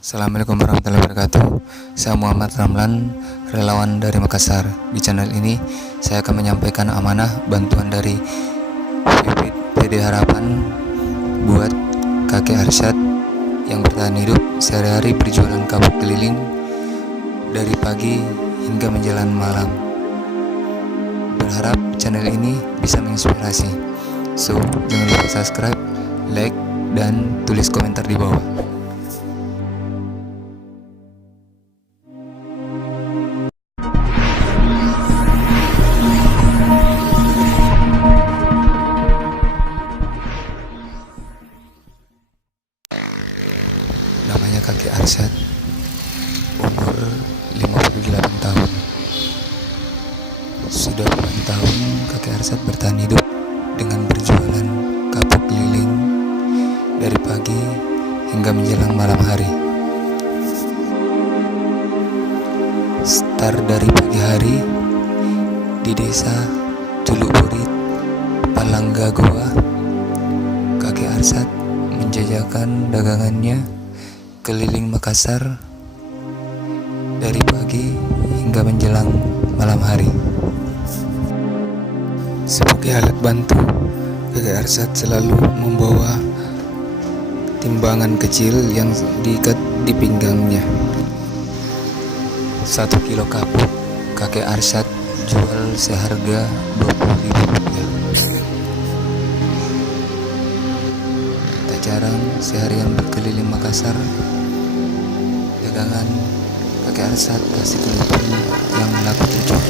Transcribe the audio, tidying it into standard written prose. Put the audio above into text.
Assalamualaikum warahmatullahi wabarakatuh. Saya Muhammad Ramlan, relawan dari Makassar. Di channel ini saya akan menyampaikan amanah bantuan dari PD Harapan buat kakek Arsyad yang bertahan hidup sehari-hari berjualan kabut keliling dari pagi hingga menjelang malam. Berharap channel ini bisa menginspirasi. So, jangan lupa subscribe, like, dan tulis komentar di bawah. Namanya kakek Arsyad, umur 58 tahun. Sudah puluhan tahun kakek Arsyad bertahan hidup dengan berjualan kapuk keliling dari pagi hingga menjelang malam hari. Start dari pagi hari di desa Tuluk Burit, Palangga Goa, kakek Arsyad menjajakan dagangannya keliling Makassar dari pagi hingga menjelang malam hari. Sebagai alat bantu, kakek Arsyad selalu membawa timbangan kecil yang diikat di pinggangnya. 1 kilo kapuk kakek Arsyad jual seharga Rp20.000. Tak jarang seharian berkeliling Makassar, dagangan kakek Arsyad pasti kelihatan yang laku terjual.